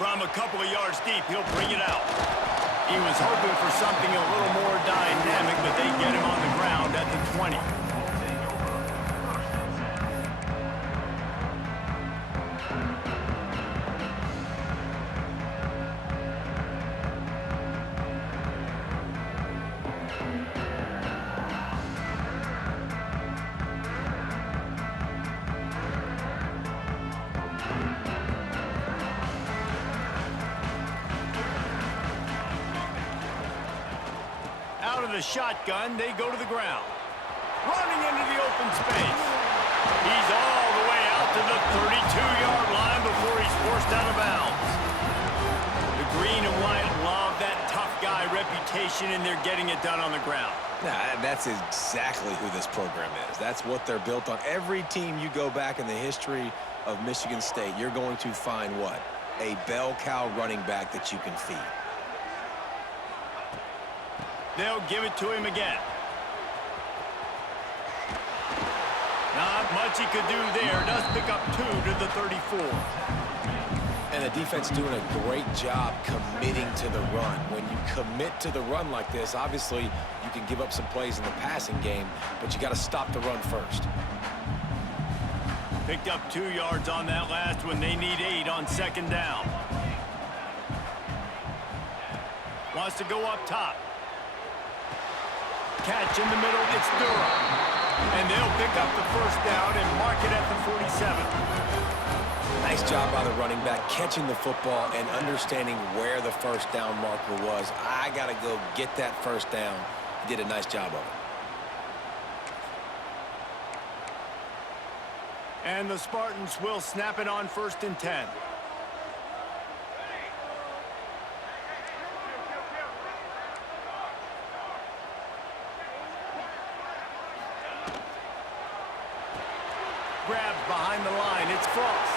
From a couple of yards deep, he'll bring it out. He was hoping for something a little more dynamic, but they get him on the ground at the 20. Out of the shotgun, they go to the ground. Running into the open space. He's all the way out to the 32-yard line before he's forced out of bounds. The green and white love that tough guy reputation, and they're getting it done on the ground. Nah, that's exactly who this program is. That's what they're built on. Every team you go back in the history of Michigan State, you're going to find what? A bell cow running back that you can feed. They'll give it to him again. Not much he could do there. Does pick up 2 to the 34. And the defense doing a great job committing to the run. When you commit to the run like this, obviously you can give up some plays in the passing game, but you got to stop the run first. Picked up 2 yards on that last one. They need 8 on second down. Wants to go up top. Catch in the middle, it's Durham. And they'll pick up the first down and mark it at the 47. Nice job by the running back, catching the football and understanding where the first down marker was. I got to go get that first down. He did a nice job of it. And the Spartans will snap it on 1st and 10. Grabbed behind the line. It's Frost.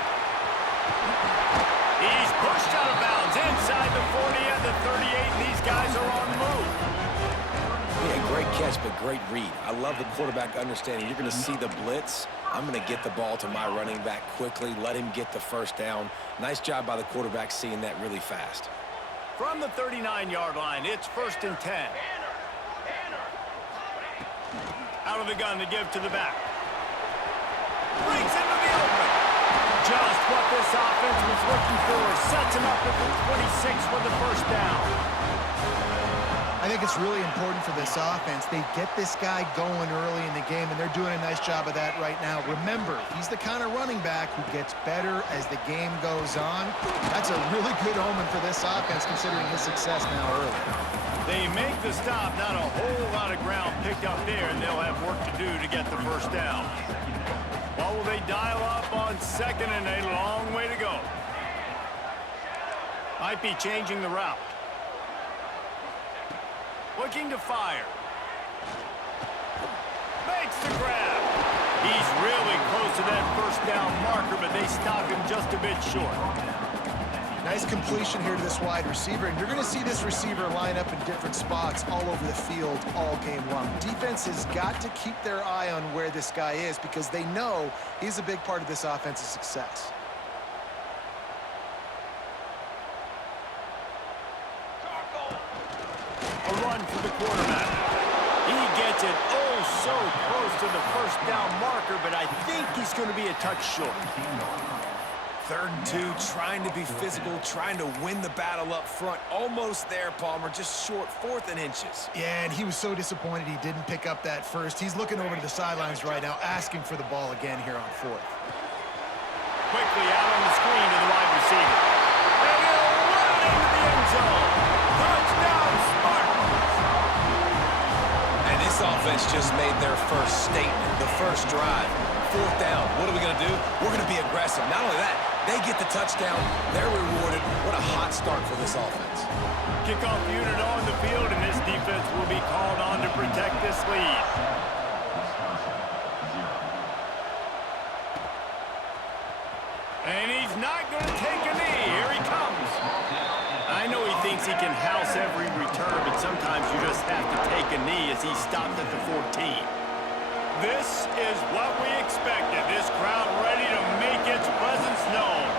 He's pushed out of bounds inside the 40 and the 38, and these guys are on the move. Yeah, great catch, but great read. I love the quarterback understanding. You're going to see the blitz. I'm going to get the ball to my running back quickly, let him get the first down. Nice job by the quarterback seeing that really fast. From the 39-yard line, it's 1st and 10. Out of the gun to give to the back. Breaks into the open. Just what this offense was looking for. Sets him up at the 26 for the first down. I think it's really important for this offense. They get this guy going early in the game, and they're doing a nice job of that right now. Remember, he's the kind of running back who gets better as the game goes on. That's a really good omen for this offense, considering his success now early. They make the stop. Not a whole lot of ground picked up there, and they'll have work to do to get the first down. What will they dial up on second, and a long way to go? Might be changing the route. Looking to fire. Makes the grab. He's really close to that first down marker, but they stop him just a bit short. Nice completion here to this wide receiver, and you're going to see this receiver line up in different spots all over the field all game long. Defense has got to keep their eye on where this guy is because they know he's a big part of this offense's success. A run for the quarterback. He gets it so close to the first down marker, but I think he's going to be a touch short. 3rd and 2, trying to be physical, trying to win the battle up front. Almost there, Palmer, just short, 4th and inches. Yeah, and he was so disappointed he didn't pick up that first. He's looking over to the sidelines right now, asking for the ball again here on 4th. Quickly out on the screen to the wide receiver. And he'll run into the end zone. Touchdown, Spartans! And this offense just made their first statement, the first drive. 4th down. What are we going to do? We're going to be aggressive. Not only that, they get the touchdown. They're rewarded. What a hot start for this offense. Kickoff unit on the field, and this defense will be called on to protect this lead. And he's not going to take a knee. Here he comes. I know he thinks he can house every return, but sometimes you just have to take a knee as he stopped at the 14. This is what we expected. This crowd ready to make its presence known.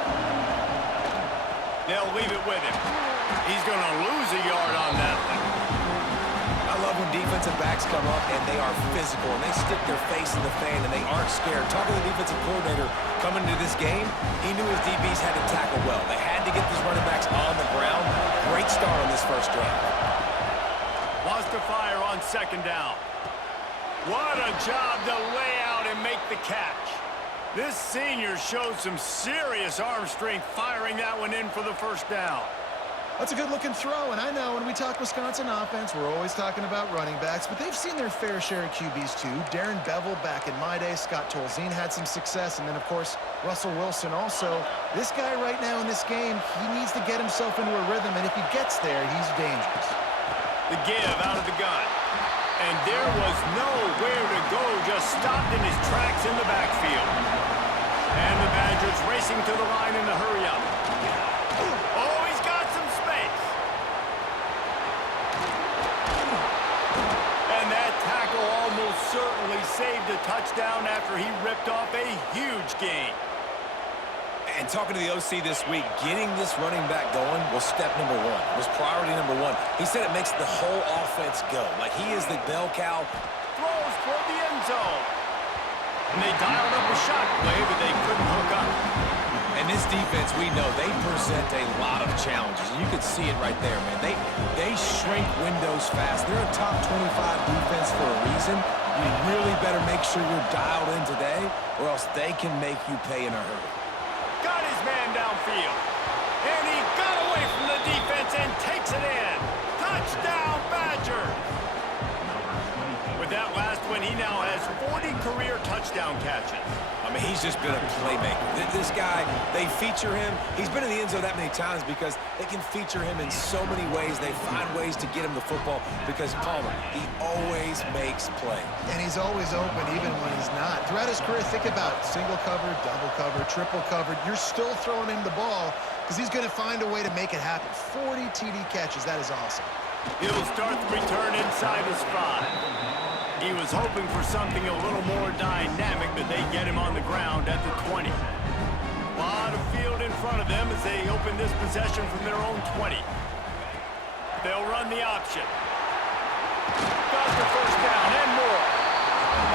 They'll leave it with him. He's going to lose a yard on that one. I love when defensive backs come up and they are physical and they stick their face in the fan and they aren't scared. Talking to the defensive coordinator coming into this game, he knew his DBs had to tackle well. They had to get these running backs on the ground. Great start on this first drive. Wants to fire on second down. What a job to lay out and make the catch. This senior showed some serious arm strength firing that one in for the first down. That's a good-looking throw, and I know when we talk Wisconsin offense, we're always talking about running backs, but they've seen their fair share of QBs too. Darren Bevel back in my day, Scott Tolzien had some success, and then, of course, Russell Wilson also. This guy right now in this game, he needs to get himself into a rhythm, and if he gets there, he's dangerous. The give out of the gun. And there was nowhere to go, just stopped in his tracks in the backfield. And the Badgers racing to the line in a hurry up. Oh, he's got some space. And that tackle almost certainly saved a touchdown after he ripped off a huge gain. And talking to the OC this week, getting this running back going was step number one. It was priority number one. He said it makes the whole offense go. Like he is the bell cow. Throws toward the end zone. And they dialed up a shot play, but they couldn't hook up. And this defense, we know, they present a lot of challenges. And you can see it right there, man. They shrink windows fast. They're a top 25 defense for a reason. You really better make sure you're dialed in today, or else they can make you pay in a hurry. Got his man downfield. And he got away from the defense and takes it in. Touchdown, Badger. With that last one, he now has 40 career touchdown catches. I mean, he's just been a playmaker. This guy, they feature him. He's been in the end zone that many times because they can feature him in so many ways. They find ways to get him the football because Palmer, he always makes plays. And he's always open even when he's not. Throughout his career, think about single covered, double covered, triple covered. You're still throwing him the ball because he's going to find a way to make it happen. 40 TD catches. That is awesome. He'll start the return inside his 5. He was hoping for something a little more dynamic, but they get him on the ground at the 20. A lot of field in front of them as they open this possession from their own 20. They'll run the option. Got the first down and more.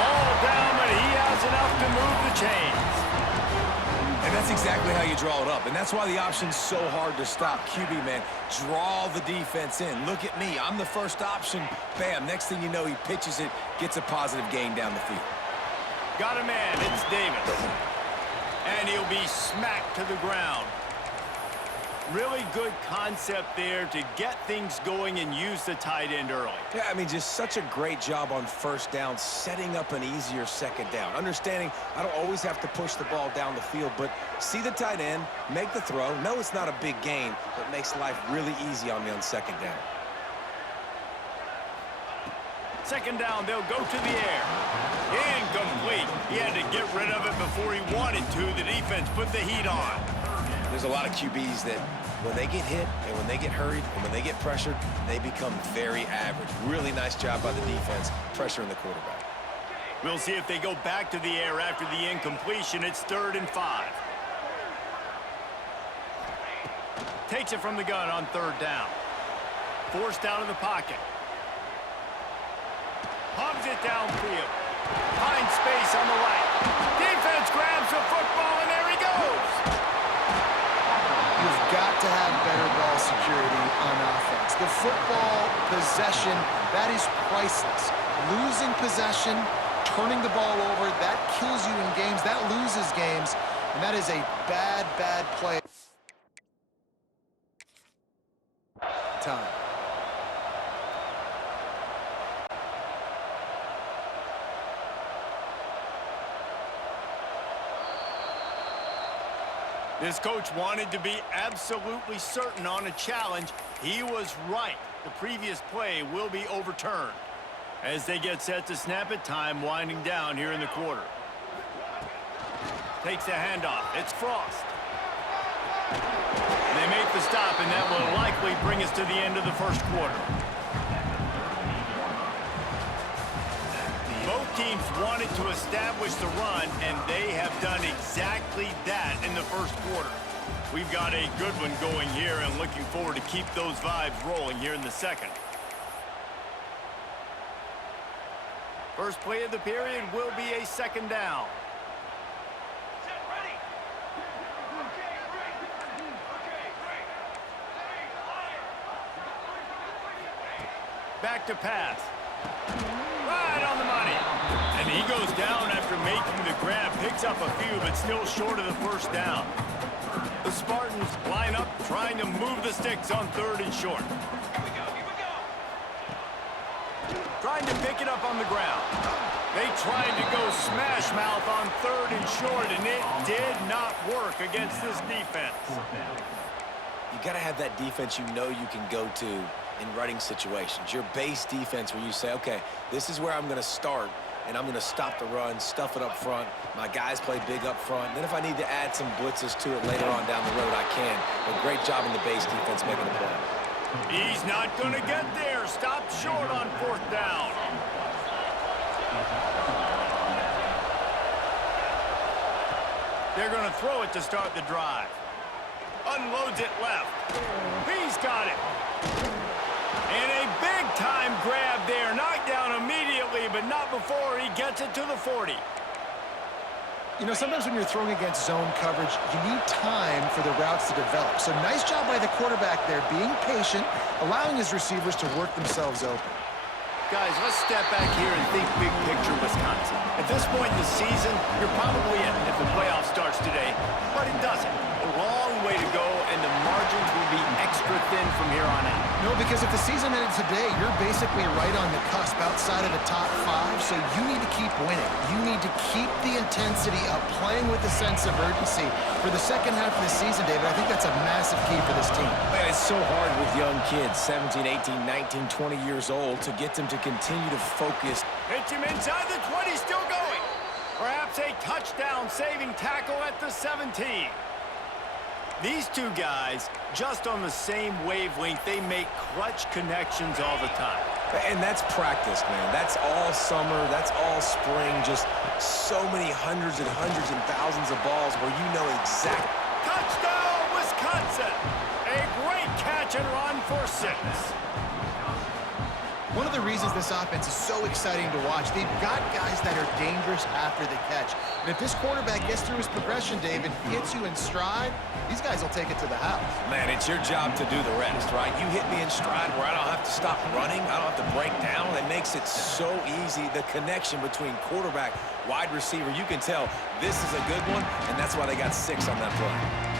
All down, but he has enough to move the chains. And that's exactly how you draw it up. And that's why the option's so hard to stop. QB, man, draw the defense in. Look at me. I'm the first option. Bam. Next thing you know, he pitches it, gets a positive gain down the field. Got a man. It's Davis. And he'll be smacked to the ground. Really good concept there to get things going and use the tight end early. Yeah, I mean, just such a great job on first down, setting up an easier second down. Understanding I don't always have to push the ball down the field, but see the tight end, make the throw. No, it's not a big gain, but makes life really easy on me on second down. Second down, they'll go to the air. Incomplete. He had to get rid of it before he wanted to. The defense put the heat on. There's a lot of QBs that when they get hit and when they get hurried and when they get pressured, they become very average. Really nice job by the defense pressuring the quarterback. We'll see if they go back to the air after the incompletion. It's 3rd and 5. Takes it from the gun on 3rd down. Forced out of the pocket. Hogs it downfield. Finds space on the right. Defense grabs the football, and there he goes. You've got to have better ball security on offense. The football possession, that is priceless. Losing possession, turning the ball over, that kills you in games, that loses games, and that is a bad, bad play. Time. This coach wanted to be absolutely certain on a challenge. He was right. The previous play will be overturned. As they get set to snap it, time winding down here in the quarter. Takes the handoff. It's Frost. They make the stop, and that will likely bring us to the end of the first quarter. Both teams wanted to establish the run, and they have done exactly that in the first quarter. We've got a good one going here and looking forward to keep those vibes rolling here in the second. First play of the period will be a second down. Back to pass. Right on the money. And he goes down after making the grab. Picks up a few, but still short of the first down. The Spartans line up, trying to move the sticks on 3rd and short. Trying to pick it up on the ground. They tried to go smash mouth on 3rd and short, and it did not work against this defense. You got to have that defense you know you can go to in running situations. Your base defense where you say, okay, this is where I'm going to start, and I'm going to stop the run, stuff it up front. My guys play big up front. Then if I need to add some blitzes to it later on down the road, I can. But great job in the base defense making the play. He's not going to get there. Stopped short on 4th down. They're going to throw it to start the drive. Unloads it left. He's got it. And a big-time grab there. Knocked down immediately, but not before he gets it to the 40. You know, sometimes when you're throwing against zone coverage, you need time for the routes to develop. So nice job by the quarterback there, being patient, allowing his receivers to work themselves open. Guys, let's step back here and think big picture Wisconsin. At this point in the season, you're probably in if the playoff starts today, but it doesn't. A long way to go, and the margins will be extra thin from here on out. No, because if the season ended today, you're basically right on the cusp outside of the top 5, so you need to keep winning. You need to keep the intensity up, playing with a sense of urgency for the second half of the season, David. I think that's a massive key for this team. Man, it's so hard with young kids, 17, 18, 19, 20 years old, to get them to continue to focus. Hits him inside the 20, still going. Perhaps a touchdown-saving tackle at the 17. These two guys, just on the same wavelength, they make clutch connections all the time. And that's practice, man. That's all summer. That's all spring. Just so many hundreds and thousands of balls where you know exactly. Touchdown, Wisconsin! A great catch and run for 6. One of the reasons this offense is so exciting to watch, they've got guys that are dangerous after the catch. And if this quarterback gets through his progression, David, hits you in stride, these guys will take it to the house. Man, it's your job to do the rest, right? You hit me in stride where I don't have to stop running. I don't have to break down. It makes it so easy. The connection between quarterback, wide receiver, you can tell this is a good one, and that's why they got 6 on that play.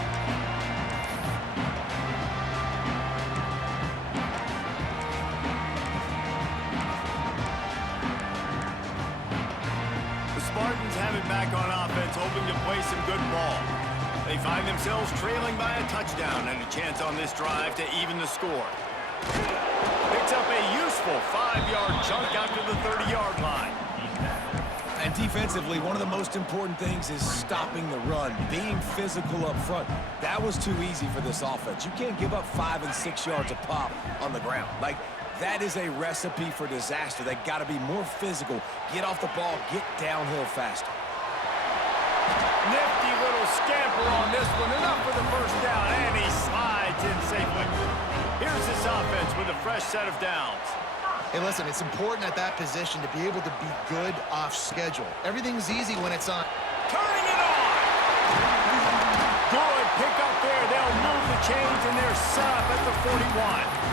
Spartans have it back on offense, hoping to play some good ball. They find themselves trailing by a touchdown and a chance on this drive to even the score. Picks up a useful 5-yard chunk after the 30-yard line. And defensively, one of the most important things is stopping the run, being physical up front. That was too easy for this offense. You can't give up 5 and 6 yards a pop on the ground. Like, that is a recipe for disaster. They got to be more physical, get off the ball, get downhill faster. Nifty little scamper on this one, enough for the first down, and he slides in safely. Here's this offense with a fresh set of downs. Hey, listen, it's important at that position to be able to be good off schedule. Everything's easy when it's on. Turning it on! Good pick up there. They'll move the chains, and they're set up at the 41.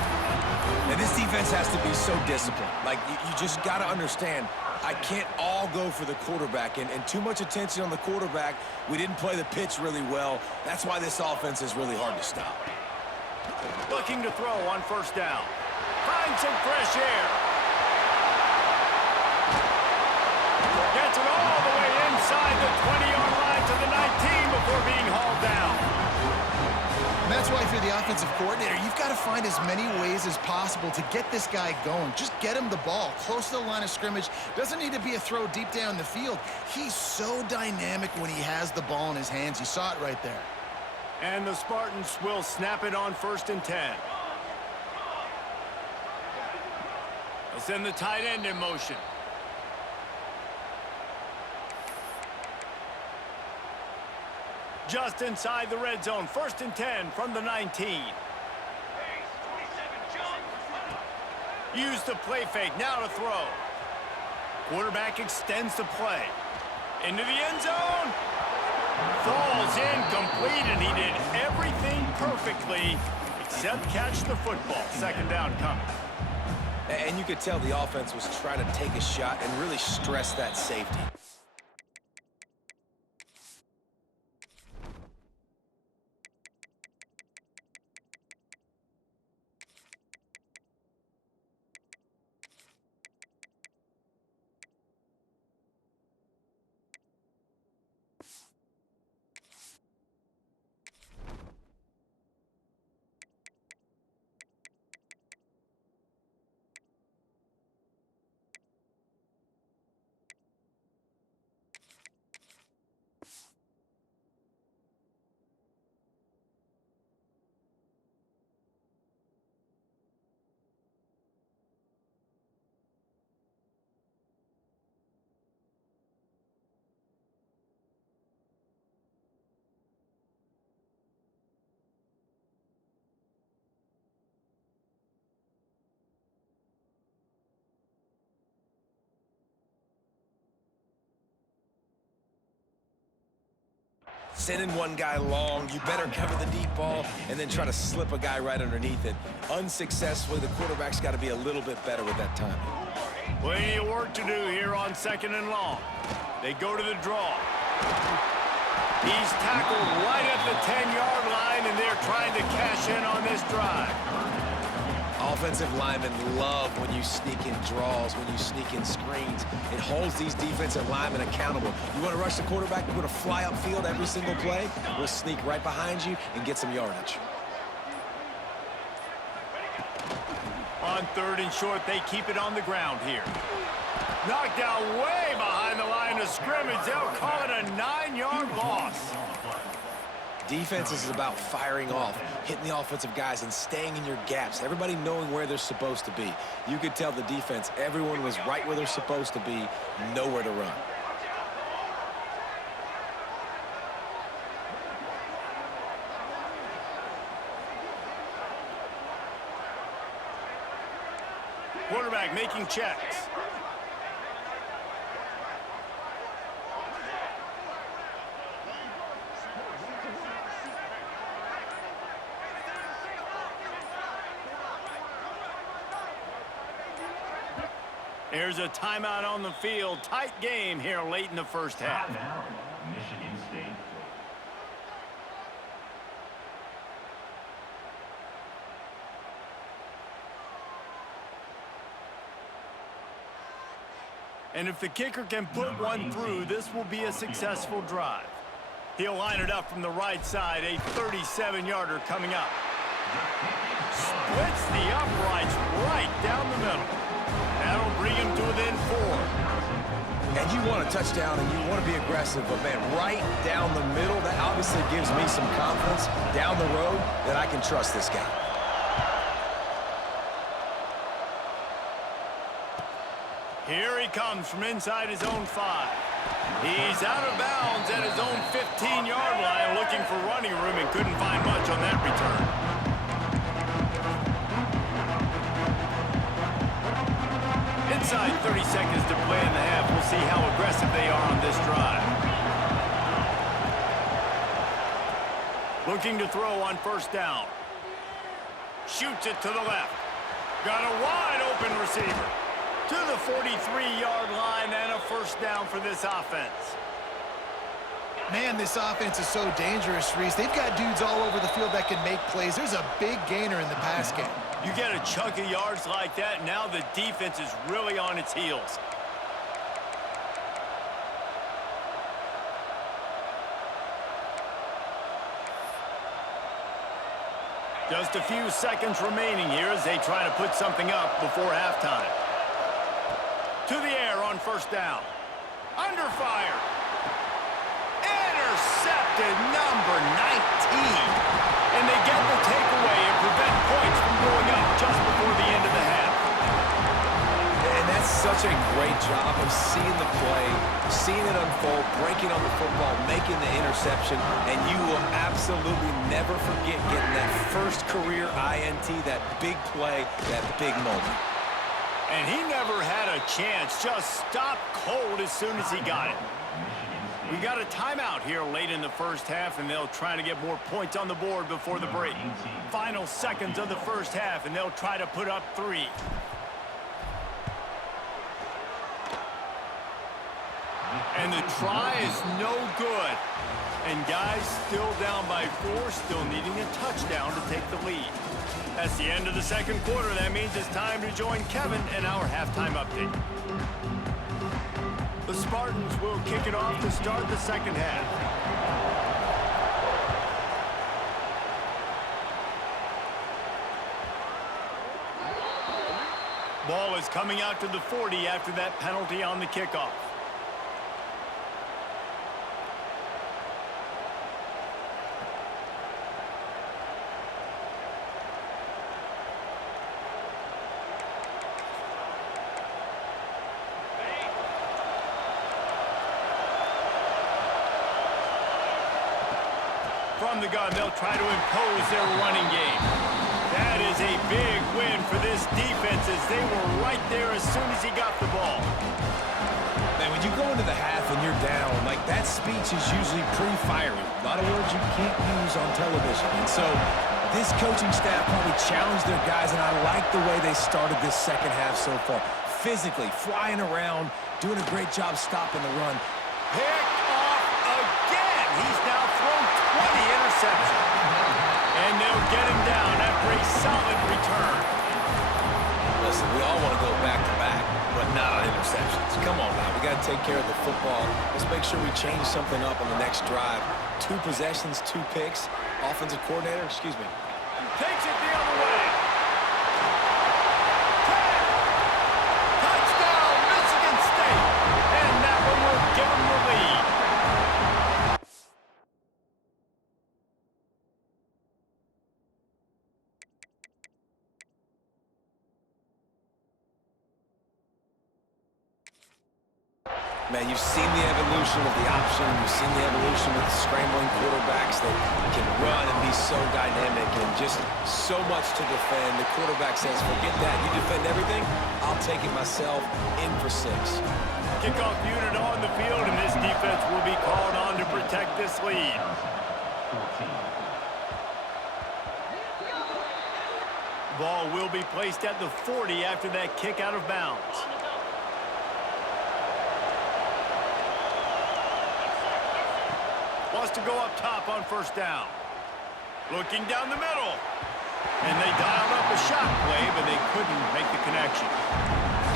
And this defense has to be so disciplined. Like, you just got to understand, I can't all go for the quarterback. And too much attention on the quarterback. We didn't play the pitch really well. That's why this offense is really hard to stop. Looking to throw on first down. Find some fresh air. Gets it all the way inside the 20-yard line to the 19 before being hauled down. And that's why if you're the offensive coordinator, you've got to find as many ways as possible to get this guy going. Just get him the ball close to the line of scrimmage. Doesn't need to be a throw deep down the field. He's so dynamic when he has the ball in his hands. You saw it right there. And the Spartans will snap it on 1st and 10. They'll send the tight end in motion. Just inside the red zone. 1st and 10 from the 19. Use the play fake. Now to throw. Quarterback extends the play. Into the end zone. Falls incomplete, and he did everything perfectly except catch the football. 2nd down coming. And you could tell the offense was trying to take a shot and really stress that safety. Sending one guy long, you better cover the deep ball and then try to slip a guy right underneath it. Unsuccessfully, the quarterback's got to be a little bit better with that timing. Plenty of work to do here on 2nd and long. They go to the draw. He's tackled right at the 10-yard line, and they're trying to cash in on this drive. Offensive linemen love when you sneak in draws, when you sneak in screens. It holds these defensive linemen accountable. You want to rush the quarterback, you want to fly upfield every single play, we'll sneak right behind you and get some yardage. On 3rd and short, they keep it on the ground here. Knocked out way behind the line of scrimmage. They'll call it a 9-yard loss. Defense is about firing off, hitting the offensive guys and staying in your gaps. Everybody knowing where they're supposed to be. You could tell the defense, everyone was right where they're supposed to be, nowhere to run. Quarterback making checks. There's a timeout on the field. Tight game here late in the 1st half. Michigan State. And if the kicker can put one through, this will be a successful drive. He'll line it up from the right side. A 37-yarder coming up. Splits the uprights right down the middle. That'll bring him to within 4. And you want a touchdown and you want to be aggressive, but man, right down the middle, that obviously gives me some confidence down the road that I can trust this guy. Here he comes from inside his own 5. He's out of bounds at his own 15-yard line, looking for running room and couldn't find much on that return. Inside 30 seconds to play in the half. We'll see how aggressive they are on this drive. Looking to throw on 1st down. Shoots it to the left. Got a wide open receiver. To the 43-yard line and a 1st down for this offense. Man, this offense is so dangerous, Reese. They've got dudes all over the field that can make plays. There's a big gainer in the pass game. You get a chunk of yards like that, now the defense is really on its heels. Just a few seconds remaining here as they try to put something up before halftime. To the air on 1st down. Under fire. Intercepted, number 19. And they get the takeaway and prevent points from going up just before the end of the half. And that's such a great job of seeing the play, seeing it unfold, breaking on the football, making the interception, and you will absolutely never forget getting that first career INT, that big play, that big moment. And he never had a chance, just stopped cold as soon as he got it. We got a timeout here late in the first half, and they'll try to get more points on the board before the break. Final seconds of the first half, and they'll try to put up 3. And the try is no good. And guys still down by 4, still needing a touchdown to take the lead. That's the end of the second quarter. That means it's time to join Kevin in our halftime update. The Spartans will kick it off to start the second half. Ball is coming out to the 40 after that penalty on the kickoff. From the gun, they'll try to impose their running game. That is a big win for this defense as they were right there as soon as he got the ball. Man, when you go into the half and you're down, like that speech is usually pretty fiery. A lot of words you can't use on television. And so this coaching staff probably challenged their guys, and I like the way they started this second half so far. Physically, flying around, doing a great job stopping the run. Picked off again. He's now thrown 20 interceptions. And they'll get him down after a solid return. Listen, we all want to go back-to-back, but not on interceptions. Come on now, we got to take care of the football. Let's make sure we change something up on the next drive. 2 possessions, 2 picks. Offensive coordinator, excuse me. Takes it the other way. 10. Touchdown, Michigan State. And that one will give them the lead. Man, you've seen the evolution of the option. You've seen the evolution with scrambling quarterbacks that can run and be so dynamic and just so much to defend. The quarterback says, forget that. You defend everything, I'll take it myself. In for 6. Kickoff unit on the field, and this defense will be called on to protect this lead. 14. Ball will be placed at the 40 after that kick out of bounds. Wants to go up top on first down. Looking down the middle. And they dialed up a shot play, but they couldn't make the connection.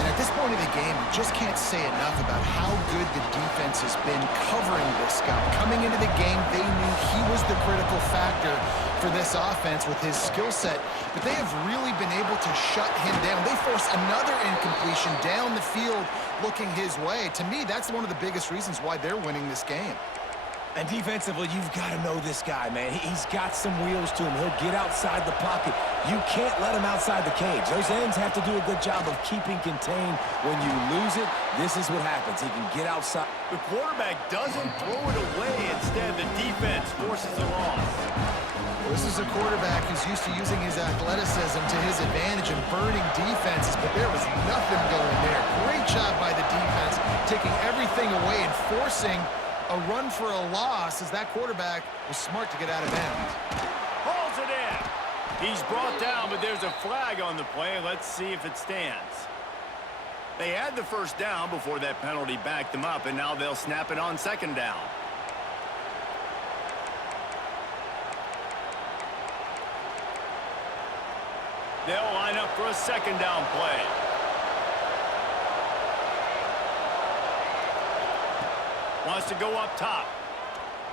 And at this point of the game, you just can't say enough about how good the defense has been covering this guy. Coming into the game, they knew he was the critical factor for this offense with his skill set, but they have really been able to shut him down. They forced another incompletion down the field looking his way. To me, that's one of the biggest reasons why they're winning this game. And defensively, you've got to know this guy, man. He's got some wheels to him. He'll get outside the pocket. You can't let him outside the cage. Those ends have to do a good job of keeping contained. When you lose it, this is what happens. He can get outside. The quarterback doesn't throw it away. Instead, the defense forces a loss. This is a quarterback who's used to using his athleticism to his advantage and burning defenses, but there was nothing going there. Great job by the defense, taking everything away and forcing a run for a loss as that quarterback was smart to get out of bounds. Hauls it in. He's brought down, but there's a flag on the play. Let's see if it stands. They had the first down before that penalty backed them up, and now they'll snap it on second down. They'll line up for a second down play. Wants to go up top.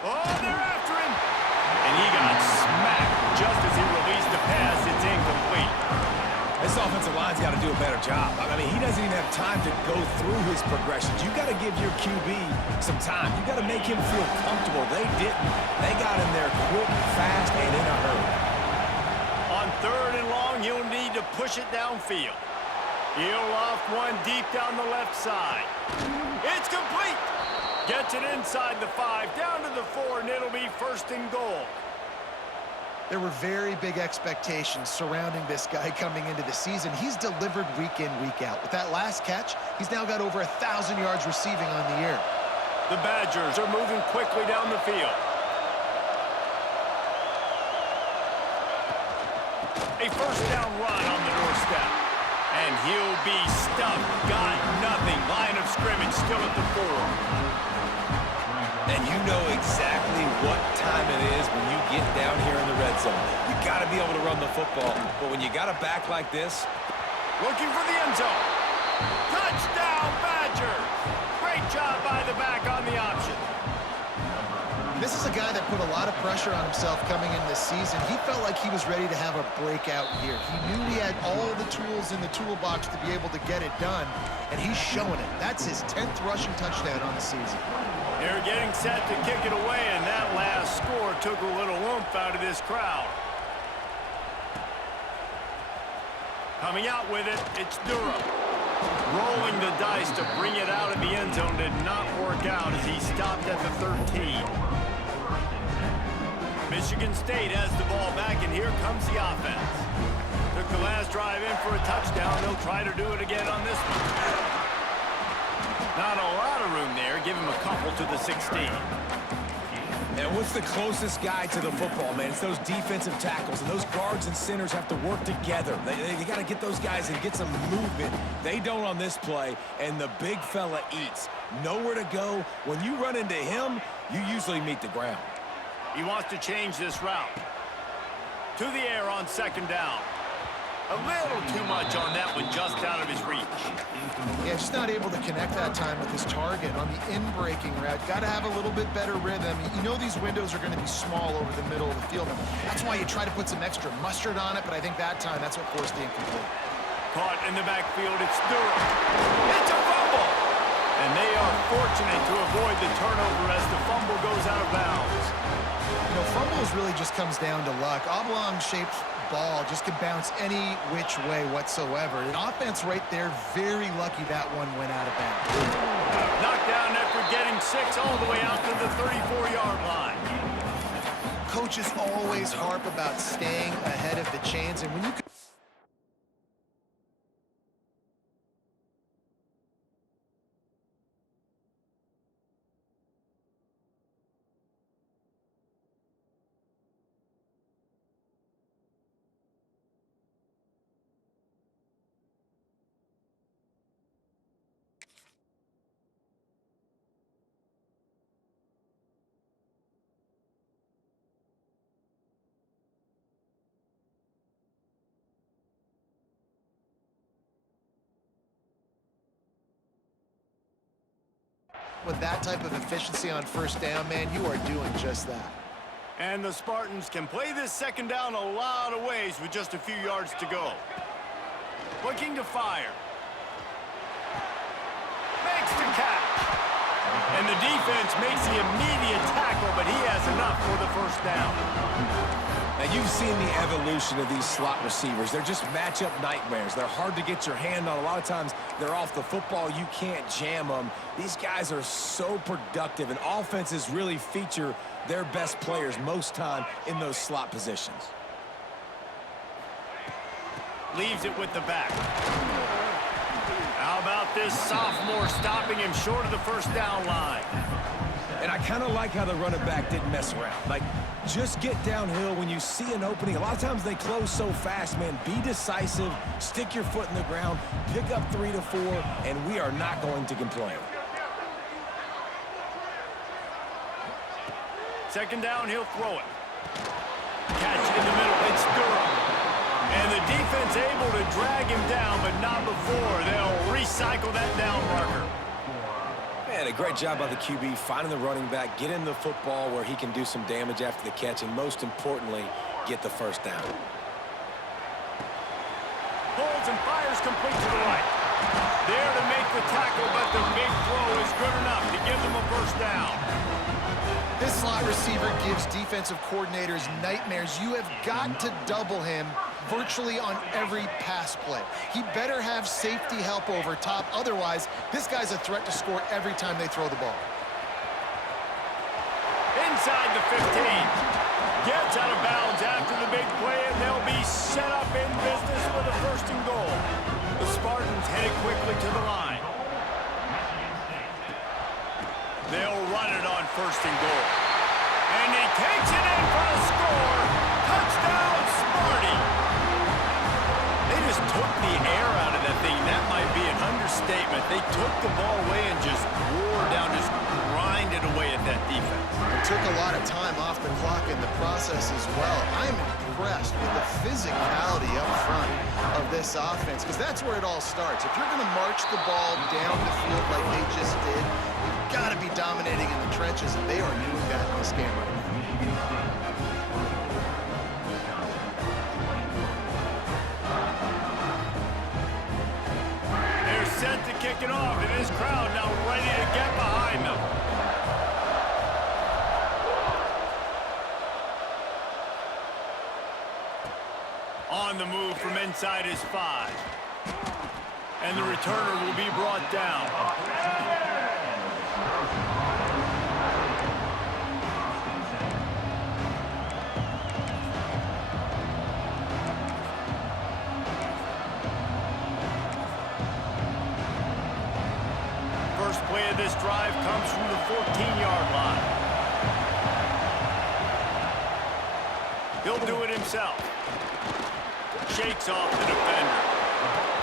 Oh, they're after him. And he got smacked just as he released the pass. It's incomplete. This offensive line's got to do a better job. I mean, he doesn't even have time to go through his progressions. You got to give your QB some time. You got to make him feel comfortable. They didn't. They got in there quick, fast, and in a hurry. On third and long, he'll need to push it downfield. He'll loft one deep down the left side. It's complete. Gets it inside the 5, down to the 4, and it'll be 1st and goal. There were very big expectations surrounding this guy coming into the season. He's delivered week in, week out. With that last catch, he's now got over 1,000 yards receiving on the year. The Badgers are moving quickly down the field. A 1st down run on the doorstep. And he'll be stuffed. Got nothing. Line of scrimmage still at the 4. And you know exactly what time it is when you get down here in the red zone. You got to be able to run the football. But when you got a back like this, looking for the end zone. Touchdown, Badgers! Great job by the back on the option. This is a guy that put a lot of pressure on himself coming in this season. He felt like he was ready to have a breakout year. He knew he had all the tools in the toolbox to be able to get it done, and he's showing it. That's his 10th rushing touchdown on the season. They're getting set to kick it away, and that last score took a little oomph out of this crowd. Coming out with it, it's Durham. Rolling the dice to bring it out of the end zone did not work out as he stopped at the 13. Michigan State has the ball back, and here comes the offense. Took the last drive in for a touchdown. They'll try to do it again on this one. Not a lot of room there. Give him a couple to the 16. and what's the closest guy to the football, man? It's those defensive tackles, and those guards and centers have to work together. They got to get those guys and get some movement. They don't on this play, and the big fella eats. Nowhere to go. When you run into him, you usually meet the ground. He wants to change this route. To the air on 2nd down. A little too much on that one, just out of his reach. Yeah, just not able to connect that time with his target on the in-breaking route. Got to have a little bit better rhythm. You know these windows are going to be small over the middle of the field. That's why you try to put some extra mustard on it, but I think that time that's what forced the incomplete. Caught in the backfield, it's Durham. It's a fumble! And they are fortunate to avoid the turnover as the fumble goes out of bounds. You know, fumbles really just comes down to luck. Oblong-shaped ball just can bounce any which way whatsoever. An offense right there, very lucky that one went out of bounds. Knocked down after getting 6 all the way out to the 34-yard line. Coaches always harp about staying ahead of the chains, and when you with that type of efficiency on 1st down, man, you are doing just that. And the Spartans can play this 2nd down a lot of ways with just a few yards to go. Looking to fire. Makes the catch. And the defense makes the immediate tackle, but he has enough for the 1st down. Now, you've seen the evolution of these slot receivers. They're just matchup nightmares. They're hard to get your hand on. A lot of times, they're off the football. You can't jam them. These guys are so productive, and offenses really feature their best players most time in those slot positions. Leaves it with the back. How about this sophomore stopping him short of the 1st down line? And I kind of like how the running back didn't mess around. Like, just get downhill when you see an opening. A lot of times they close so fast, man. Be decisive, stick your foot in the ground, pick up 3 to 4, and we are not going to complain. 2nd down, he'll throw it. Catch in the middle, it's Durham. And the defense able to drag him down, but not before they'll recycle that down marker. Man, a great job by the QB finding the running back, get him the football where he can do some damage after the catch, and most importantly, get the 1st down. Pulls and fires complete to the right. There to make the tackle, but the big throw is good enough to give them a 1st down. This slot receiver gives defensive coordinators nightmares. You have got to double him virtually on every pass play. He better have safety help over top. Otherwise, this guy's a threat to score every time they throw the ball. inside the 15. Gets out of bounds after the big play, and they'll be set up in business with a first and goal. The Spartans headed quickly to the line. They'll run it on first and goal. And he takes it in for a score. Touchdown, Sparty! They just took the air out of that thing. That might be an understatement. They took the ball away and just wore down, just grinded away at that defense. It took a lot of time off the clock in the process as well. I'm impressed with the physicality up front of this offense, because that's where it all starts. If you're going to march the ball down the field like they just did, you've got to be dominating in the trenches, and they are doing that in this game right now. They're set to kick it off, and this crowd now ready to get behind them. On the move from inside his 5. And the returner will be brought down. First play of this drive comes from the 14-yard line. He'll do it himself. Shakes off the defender.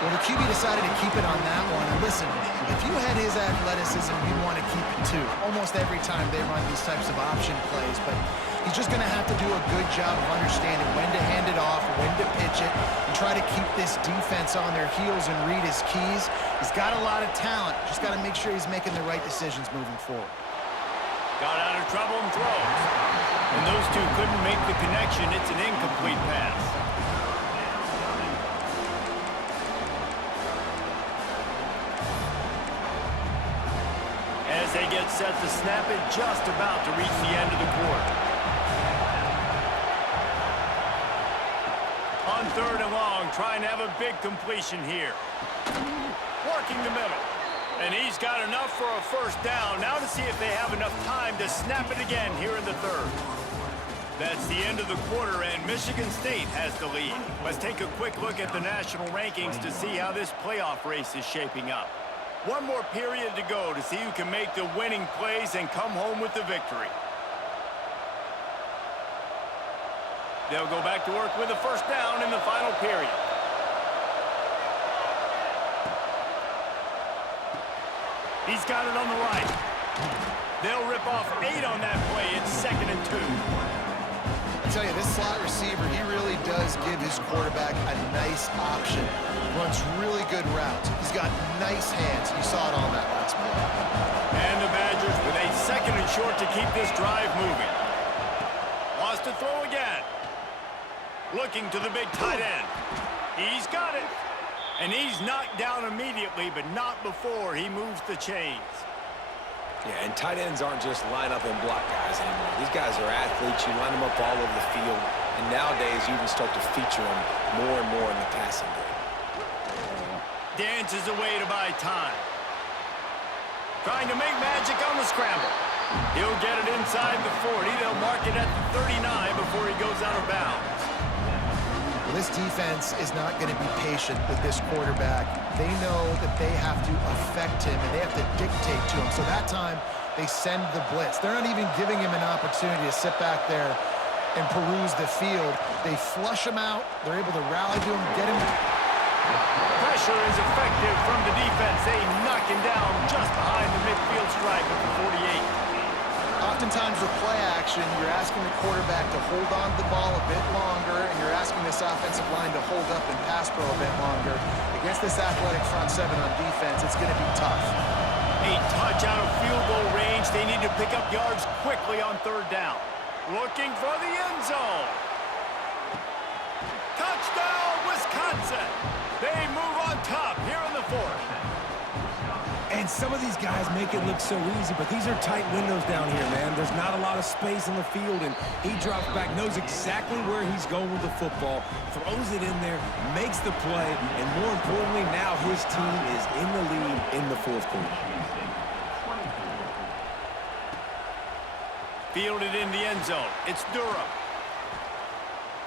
Well, the QB decided to keep it on that one. And listen, if you had his athleticism, you'd want to keep it too. Almost every time they run these types of option plays, but he's just going to have to do a good job of understanding when to hand it off, when to pitch it, and try to keep this defense on their heels and read his keys. He's got a lot of talent. Just got to make sure he's making the right decisions moving forward. Got out of trouble and throws. And those two couldn't make the connection. It's an incomplete pass. As they get set to snap it, just about to reach the end of the quarter. On third and long, trying to have a big completion here. Working the middle. And he's got enough for a first down. Now to see if they have enough time to snap it again here in the third. That's the end of the quarter, and Michigan State has the lead. Let's take a quick look at the national rankings to see how this playoff race is shaping up. One more period to go to see who can make the winning plays and come home with the victory. They'll go back to work with a first down in the final period. He's got it on the right. They'll rip off 8 on that play. It's 2nd and 2. I tell you, this slot receiver, he really does give his quarterback a nice option. Runs really good routes. He's got nice hands. You saw it on that last play. And the Badgers with a 2nd and short to keep this drive moving. Wants to throw again. Looking to the big tight end. He's got it. And he's knocked down immediately, but not before he moves the chains. Yeah, and tight ends aren't just line up and block guys anymore. These guys are athletes. You line them up all over the field. And nowadays, you can start to feature them more and more in the passing game. Dances away to buy time. Trying to make magic on the scramble. He'll get it inside the 40. They'll mark it at the 39 before he goes out of bounds. This defense is not going to be patient with this quarterback. They know that they have to affect him, and they have to dictate to him. So that time, they send the blitz. They're not even giving him an opportunity to sit back there and peruse the field. They flush him out. They're able to rally to him, get him. Pressure is effective from the defense. They knock him down just behind the midfield stripe at the 48. Oftentimes with play action, you're asking the quarterback to hold on to the ball a bit longer, and you're asking this offensive line to hold up and pass pro a bit longer. Against this athletic front seven on defense, it's going to be tough. A touch out of field goal range. They need to pick up yards quickly on third down. Looking for the end zone. Touchdown, Wisconsin. They move on top here in the fourth. And some of these guys make it look so easy, but these are tight windows down here, man. There's not a lot of space on the field, and he drops back, knows exactly where he's going with the football, throws it in there, makes the play, and more importantly, now his team is in the lead in the fourth quarter. Fielded in the end zone. It's Durham.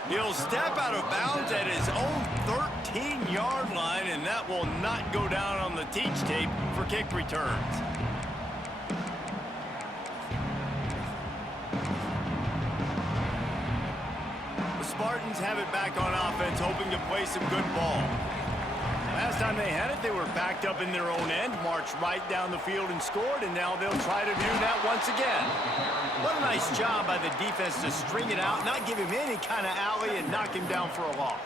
He'll step out of bounds at his own 13-yard line, and that will not go down on the teach tape for kick returns. The Spartans have it back on offense, hoping to play some good ball. Last time they had it, they were backed up in their own end, marched right down the field and scored, and now they'll try to do that once again. What a nice job by the defense to string it out, not give him any kind of alley, and knock him down for a loss.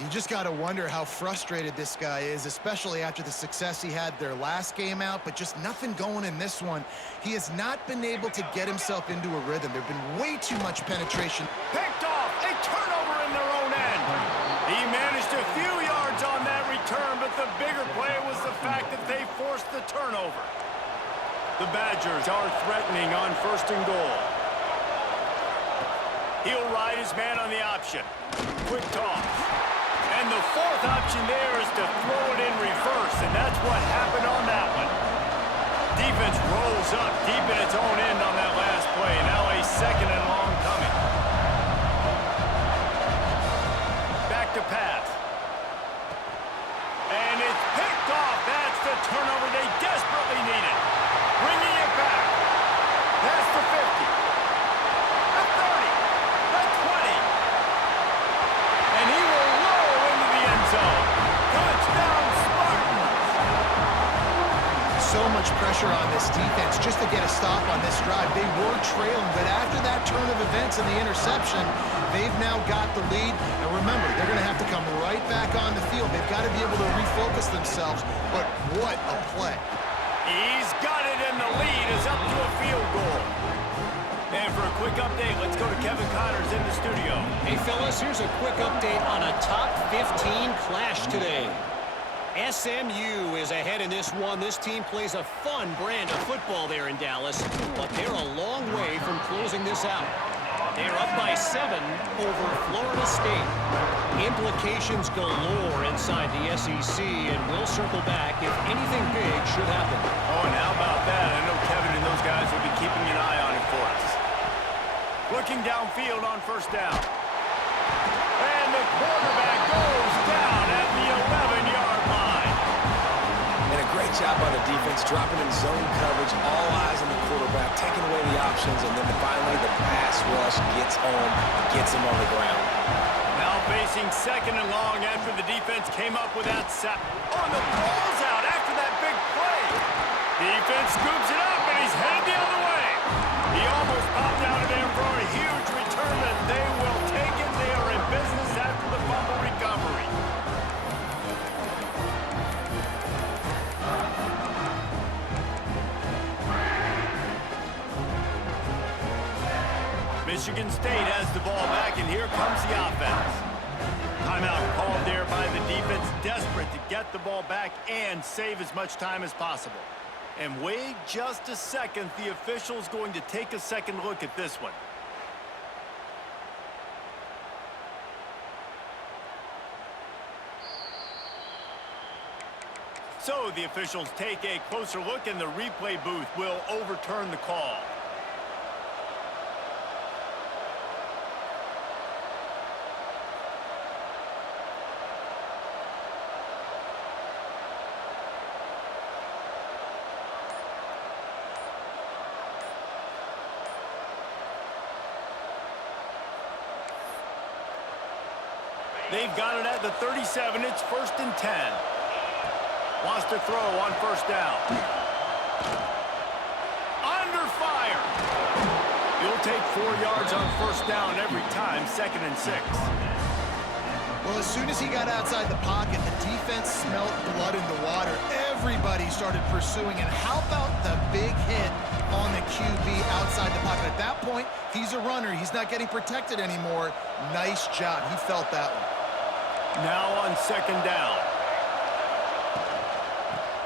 You just got to wonder how frustrated this guy is, especially after the success he had their last game out, but just nothing going in this one. He has not been able to get himself into a rhythm. There's been way too much penetration. Picked off, a turnover in their own end. He managed a few yards on that return, but the bigger play was the fact that they forced the turnover. The Badgers are threatening on 1st and goal. He'll ride his man on the option. Quick toss. And the 4th option there is to throw it in reverse, and that's what happened on that one. Defense rolls up deep in its own end on that last play. Now a 2nd and long coming. Back to pass. And it's picked off. That's the turnover they desperately needed. Bringing it back. Past the 50. The 30. The 20. And he will roll into the end zone. Touchdown, Spartans. So much pressure on this defense just to get a stop on this drive. They were trailing, but after that turn of events and the interception, they've now got the lead. And remember, they're going to have to come right back on the field. They've got to be able to refocus themselves, but what a play. He's got it, and the lead is up to a field goal. And for a quick update, let's go to Kevin Connors in the studio. Hey, fellas, here's a quick update on a top 15 clash today. SMU is ahead in this one. This team plays a fun brand of football there in Dallas, but they're a long way from closing this out. They're up by 7 over Florida State. Implications galore inside the SEC, and we'll circle back if anything big should happen. Oh, and how about that? I know Kevin and those guys will be keeping an eye on it for us. Looking downfield on 1st down. And the quarterback goes down at the 11-yard line. And a great job by the defense, dropping in zone coverage, all eyes on the quarterback, taking away the options, and then finally the pass rush gets him on the ground. Now facing 2nd and long after the defense came up with that sack. Oh, the ball's out after that big play. Defense scoops it up, and he's headed the other way. He almost popped out of there for a huge return, and they will take it. They are in business after the fumble recovery. Michigan State has the ball back, and here comes the offense. Timeout called there by the defense, desperate to get the ball back and save as much time as possible. And wait just a second, the official's going to take a second look at this one. So the officials take a closer look, and the replay booth will overturn the call. They've got it at the 37. It's 1st and 10. Wants to throw on 1st down. Under fire. You'll take 4 yards on 1st down every time, 2nd and 6. Well, as soon as he got outside the pocket, the defense smelled blood in the water. Everybody started pursuing, and how about the big hit on the QB outside the pocket? At that point, he's a runner. He's not getting protected anymore. Nice job. He felt that one. Now on 2nd down.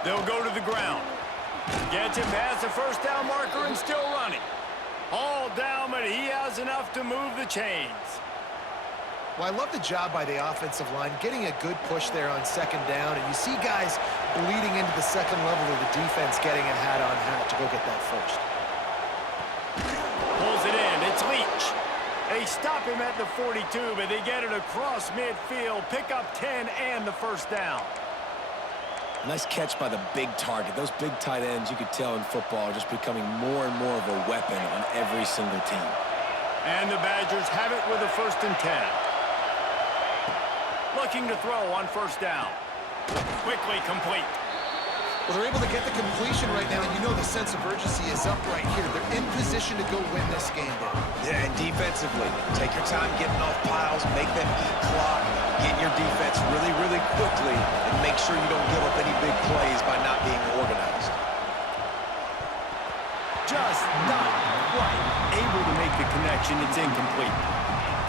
They'll go to the ground. Gets him past the 1st down marker and still running. All down, but he has enough to move the chains. Well, I love the job by the offensive line, getting a good push there on 2nd down, and you see guys bleeding into the 2nd level of the defense getting a hat on hat to go get that 1st. It's Leach. They stop him at the 42, but they get it across midfield, pick up 10 and the first down. Nice catch by the big target. Those big tight ends, you could tell in football, are just becoming more and more of a weapon on every single team. And the Badgers have it with a 1st and 10. Looking to throw on first down. Quickly complete. Well, they're able to get the completion right now, and you know the sense of urgency is up right here. They're in position to go win this game, Dave. Yeah, and defensively, take your time getting off piles, make them eat clock, get your defense really, really quickly, and make sure you don't give up any big plays by not being organized. Just not quite able to make the connection. It's incomplete.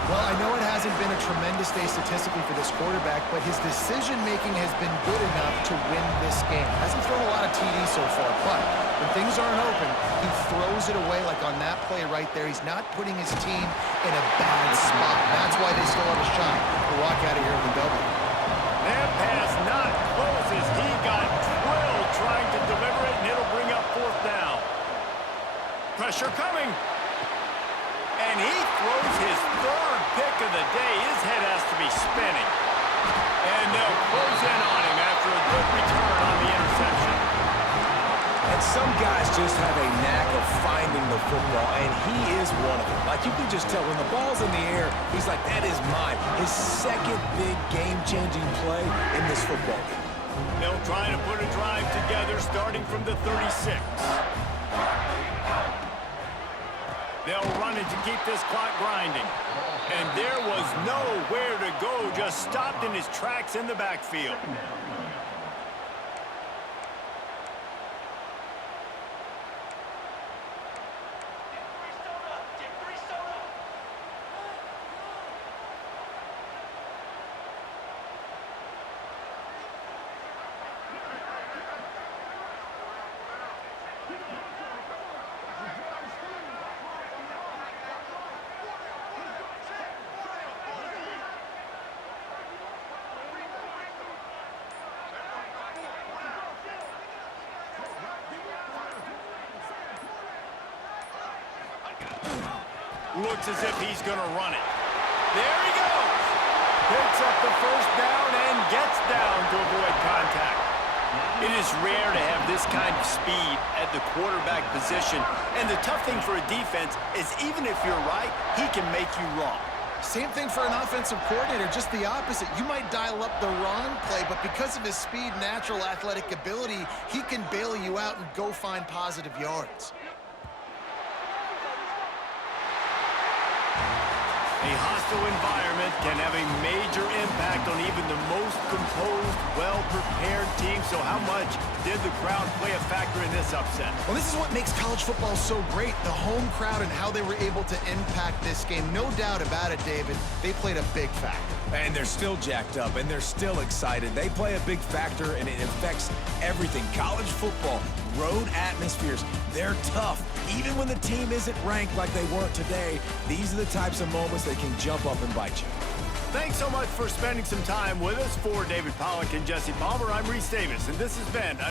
Well, I know it hasn't been a tremendous day statistically for this quarterback, but his decision-making has been good enough to win this game. Hasn't thrown a lot of TDs so far, but when things aren't open, he throws it away like on that play right there. He's not putting his team in a bad spot. That's why they still have a shot to walk out of here with a W. That pass not close as he got drilled trying to deliver it, and it'll bring up 4th down. Pressure coming. And he throws his 3rd pick of the day. His head has to be spinning. And they'll close in on him after a good return on the interception. And some guys just have a knack of finding the football, and he is one of them. Like, you can just tell when the ball's in the air, he's like, that is mine. His 2nd big game-changing play in this football game. They'll try to put a drive together starting from the 36. They'll run it to keep this clock grinding. And there was nowhere to go, just stopped in his tracks in the backfield. Looks as if he's going to run it. There he goes. Picks up the 1st down and gets down to avoid contact. It is rare to have this kind of speed at the quarterback position. And the tough thing for a defense is even if you're right, he can make you wrong. Same thing for an offensive coordinator, just the opposite. You might dial up the wrong play, but because of his speed, natural athletic ability, he can bail you out and go find positive yards. A hostile environment can have a major impact on even the most composed, well-prepared team. So how much did the crowd play a factor in this upset? Well, this is what makes college football so great, the home crowd and how they were able to impact this game. No doubt about it, David. They played a big factor. And they're still jacked up, and they're still excited. They play a big factor, and it affects everything. College football, road atmospheres, they're tough. Even when the team isn't ranked like they weren't today, these are the types of moments that can jump up and bite you. Thanks so much for spending some time with us. For David Pollack and Jesse Palmer, I'm Reese Davis, and this has been